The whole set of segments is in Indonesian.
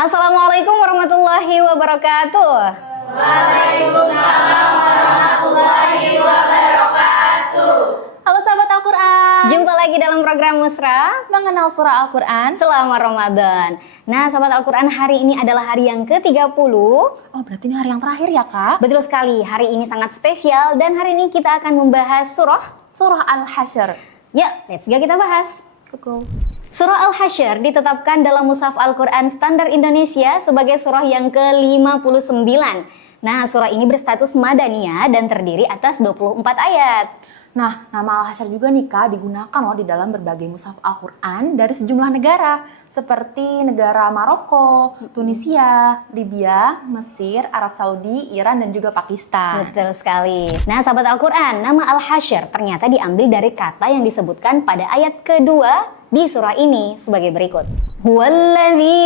Assalamualaikum warahmatullahi wabarakatuh. Waalaikumsalam warahmatullahi wabarakatuh. Halo sahabat Al-Quran, Jumpa lagi dalam program Musra mengenal surah Al-Quran selama Ramadan. Nah, sahabat Al-Quran, hari ini adalah hari yang ke-30. Oh berarti ini hari yang terakhir ya kak? Betul sekali, hari ini sangat spesial dan hari ini kita akan membahas surah. Surah Al-Hasyr. Ya, let's go kita bahas. Go. Surah Al-Hasyr ditetapkan dalam Mushaf Al-Quran Standar Indonesia sebagai surah yang ke-59. Nah, surah ini berstatus Madaniyah dan terdiri atas 24 ayat. Nah, nama Al-Hasyr juga nih kak digunakan loh di dalam berbagai mushaf Al-Quran dari sejumlah negara seperti negara Maroko, Tunisia, Libya, Mesir, Arab Saudi, Iran dan juga Pakistan. Betul sekali. Nah, sahabat Al-Quran, nama Al-Hasyr ternyata diambil dari kata yang disebutkan pada ayat kedua di surah ini sebagai berikut. Huwallazi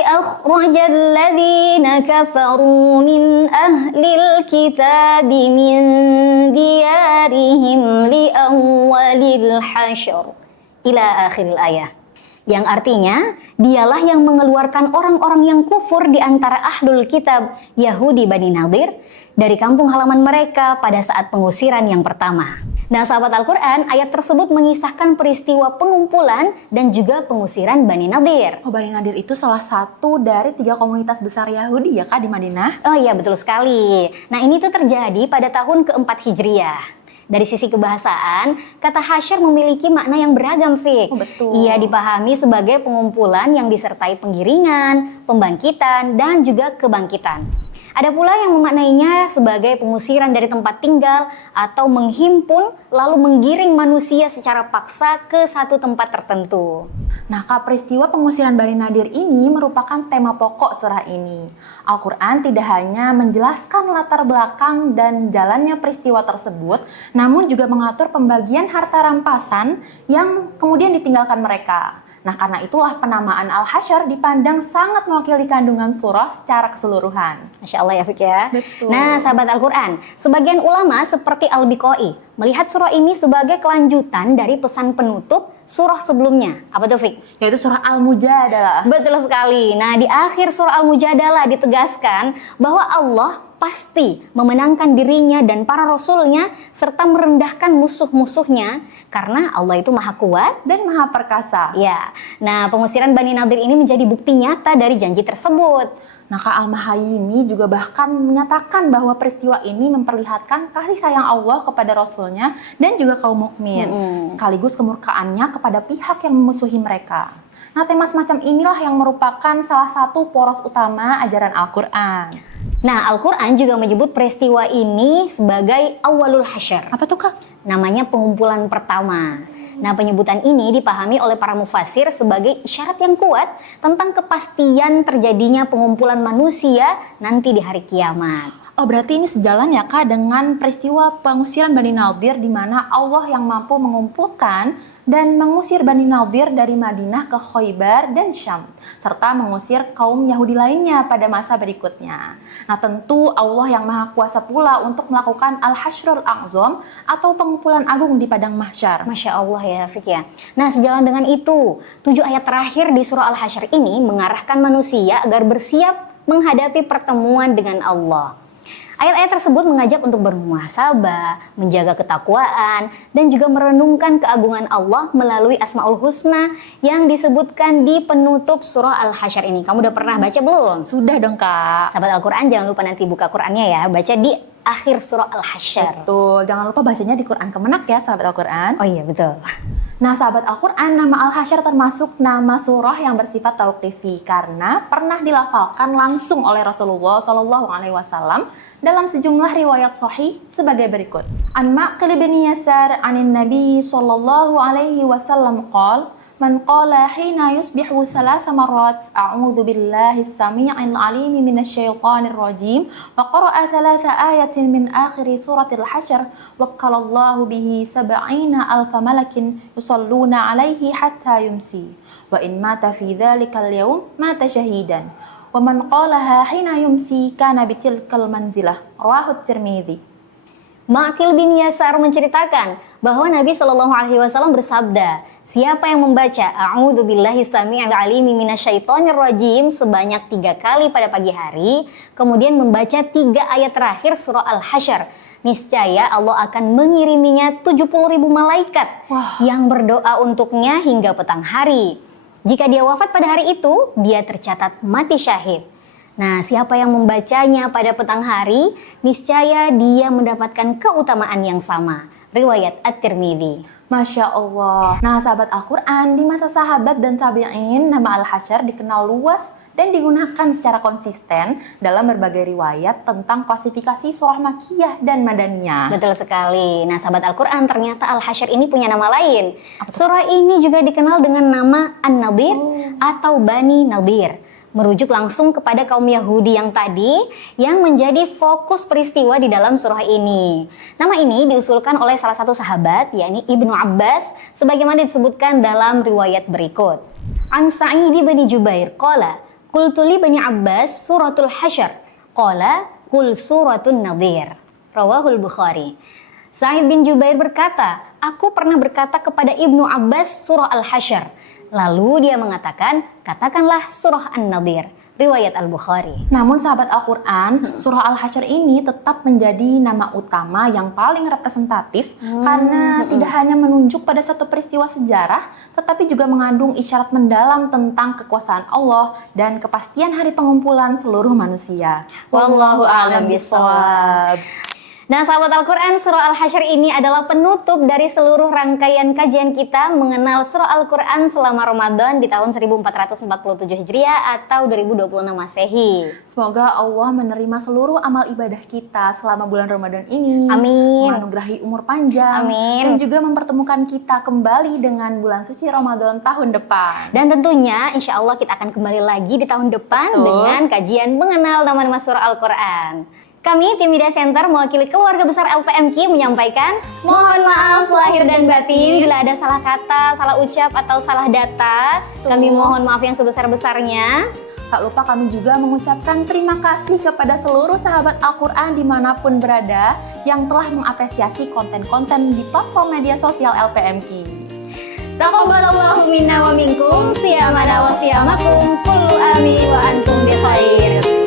akhrajal ladzina kafaru min ahlil kitabi min diyarihim li awwalil hasyr ila akhiril ayah. Yang artinya, dialah yang mengeluarkan orang-orang yang kufur di antara ahlul kitab Yahudi Bani Nadir dari kampung halaman mereka pada saat pengusiran yang pertama. Nah, sahabat Al-Quran, ayat tersebut mengisahkan peristiwa pengumpulan dan juga pengusiran Bani Nadir. Oh, Bani Nadir itu salah satu dari 3 komunitas besar Yahudi ya kak di Madinah? Oh iya, betul sekali. Nah, ini tuh terjadi pada tahun ke-4 Hijriah. Dari sisi kebahasaan, kata hasyr memiliki makna yang beragam, Fik. Oh, betul. Ia dipahami sebagai pengumpulan yang disertai penggiringan, pembangkitan, dan juga kebangkitan. Ada pula yang memaknainya sebagai pengusiran dari tempat tinggal atau menghimpun lalu menggiring manusia secara paksa ke satu tempat tertentu. Nah kak, peristiwa pengusiran Bani Nadir ini merupakan tema pokok surah ini. Al-Quran tidak hanya menjelaskan latar belakang dan jalannya peristiwa tersebut, namun juga mengatur pembagian harta rampasan yang kemudian ditinggalkan mereka. Nah karena itulah penamaan Al-Hasyr dipandang sangat mewakili kandungan surah secara keseluruhan. Masya Allah ya, Fik ya. Betul. Nah, sahabat Al-Quran, sebagian ulama seperti Al-Biqai melihat surah ini sebagai kelanjutan dari pesan penutup surah sebelumnya. Apa tuh, Fik? Yaitu surah Al-Mujadalah. Betul sekali. Nah, di akhir surah Al-Mujadalah ditegaskan bahwa Allah pasti memenangkan dirinya dan para rasulnya serta merendahkan musuh-musuhnya karena Allah itu maha kuat Dan maha perkasa. ya. Nah, pengusiran Bani Nadir ini menjadi bukti nyata dari janji tersebut. Nah Kak Al-Mahayimi juga bahkan menyatakan bahwa peristiwa ini memperlihatkan kasih sayang Allah kepada Rasulnya dan juga kaum mukmin, sekaligus kemurkaannya kepada pihak yang memusuhi mereka. Nah tema semacam inilah yang merupakan salah satu poros utama ajaran Al-Quran. Nah, Al-Quran juga menyebut peristiwa ini sebagai awalul hasyr. Apa tuh Kak? Namanya pengumpulan pertama. Nah, penyebutan ini dipahami oleh para mufasir sebagai isyarat yang kuat tentang kepastian terjadinya pengumpulan manusia nanti di hari kiamat. Oh berarti ini sejalan ya Kak dengan peristiwa pengusiran Bani Nadir di mana Allah yang mampu mengumpulkan dan mengusir Bani Nadir dari Madinah ke Khaybar dan Syam, serta mengusir kaum Yahudi lainnya pada masa berikutnya. Nah tentu Allah yang maha kuasa pula untuk melakukan Al-Hasyrul A'zam atau pengumpulan agung di Padang Mahsyar. Masya Allah ya, Fik ya. Nah, sejalan dengan itu, 7 ayat terakhir di surah Al-Hasyr ini mengarahkan manusia agar bersiap menghadapi pertemuan dengan Allah. Ayat-ayat tersebut mengajak untuk bermuhasabah, menjaga ketakwaan, dan juga merenungkan keagungan Allah melalui Asmaul Husna yang disebutkan di penutup surah Al-Hasyr ini. Kamu udah pernah baca belum? Sudah dong Kak. Sahabat Al-Quran, jangan lupa nanti buka Qurannya ya, baca di akhir surah Al-Hasyr. Betul, jangan lupa bacanya di Quran Kemenak ya sahabat Al-Quran. Oh iya, betul. Nah sahabat Al-Quran, nama Al-Hasyr termasuk nama surah yang bersifat tauqifi karena pernah dilafalkan langsung oleh Rasulullah SAW dalam sejumlah riwayat sahih sebagai berikut. An Ma'qil bin Yasar anin Nabi SAW qala man qala hina yusbihu thalatha marrat a'udzu billahi as-sami'il 'alim minasyaitonir rajim wa qara'a thalatha ayatin min akhir suratil hasyr waqalallahu bihi sab'ina alfa malakin yusalluna 'alaihi hatta yumsi wa in mata fi dhalikal yawm mata syahidan wa man qalaha hina yumsi kana bitilkal manzilah rawahu Tirmidzi. Ma'qil bin Yasar menceritakan bahwa Nabi Shallallahu Alaihi Wasallam bersabda, siapa yang membaca A'udzu billahi samii'il 'aliim minasyaitonir rajim sebanyak 3 kali pada pagi hari, kemudian membaca 3 ayat terakhir surah Al-Hasyr, niscaya Allah akan mengiriminya 70.000 malaikat yang berdoa untuknya hingga petang hari. Jika dia wafat pada hari itu, dia tercatat mati syahid. Nah, siapa yang membacanya pada petang hari, niscaya dia mendapatkan keutamaan yang sama. Riwayat At-Tirmidzi. Masya Allah. Nah, sahabat Al-Quran, di masa sahabat dan tabi'in, nama Al-Hasyr dikenal luas dan digunakan secara konsisten dalam berbagai riwayat tentang klasifikasi surah Makkiyah dan Madaniyah. Betul sekali. Nah, sahabat Al-Quran, ternyata Al-Hasyr ini punya nama lain. Surah ini juga dikenal dengan nama An-Nadir atau Bani Nadir, merujuk langsung kepada kaum Yahudi yang tadi yang menjadi fokus peristiwa di dalam surah ini. Nama ini diusulkan oleh salah satu sahabat, yakni Ibnu Abbas, sebagaimana disebutkan dalam riwayat berikut. An Sa'id bin Jubair qala qultu li Bani Abbas suratul Hasyr qala qul suratun Nadir. Rawahul Bukhari. Sa'id bin Jubair berkata, aku pernah berkata kepada Ibnu Abbas surah Al-Hasyr. Lalu dia mengatakan, katakanlah surah An-Nadir. Riwayat Al-Bukhari. Namun sahabat Al-Quran, surah Al-Hasyr ini tetap menjadi nama utama yang paling representatif karena tidak hanya menunjuk pada satu peristiwa sejarah, tetapi juga mengandung isyarat mendalam tentang kekuasaan Allah dan kepastian hari pengumpulan seluruh manusia. Wallahu a'lam bishawab. Nah, sahabat Al-Quran, surah Al-Hasyr ini adalah penutup dari seluruh rangkaian kajian kita mengenal surah Al-Quran selama Ramadan di tahun 1447 Hijriah atau 2026 Masehi. Semoga Allah menerima seluruh amal ibadah kita selama bulan Ramadan ini. Amin. Menganugerahi umur panjang. Amin. Dan juga mempertemukan kita kembali dengan bulan suci Ramadan tahun depan. Dan tentunya insya Allah kita akan kembali lagi di tahun depan Betul. dengan kajian mengenal nama-nama surah Al-Quran. Kami tim Media Center mewakili keluarga besar LPMQ menyampaikan mohon maaf lahir dan batin bila ada salah kata, salah ucap atau salah data. Kami mohon maaf yang sebesar-besarnya. Tak lupa kami juga mengucapkan terima kasih kepada seluruh sahabat Al-Quran dimanapun berada yang telah mengapresiasi konten-konten di platform media sosial LPMQ. Taqabbalallahu minna wa minkum, siyamana wa siyamakum, kullu amin wa antum bi khair.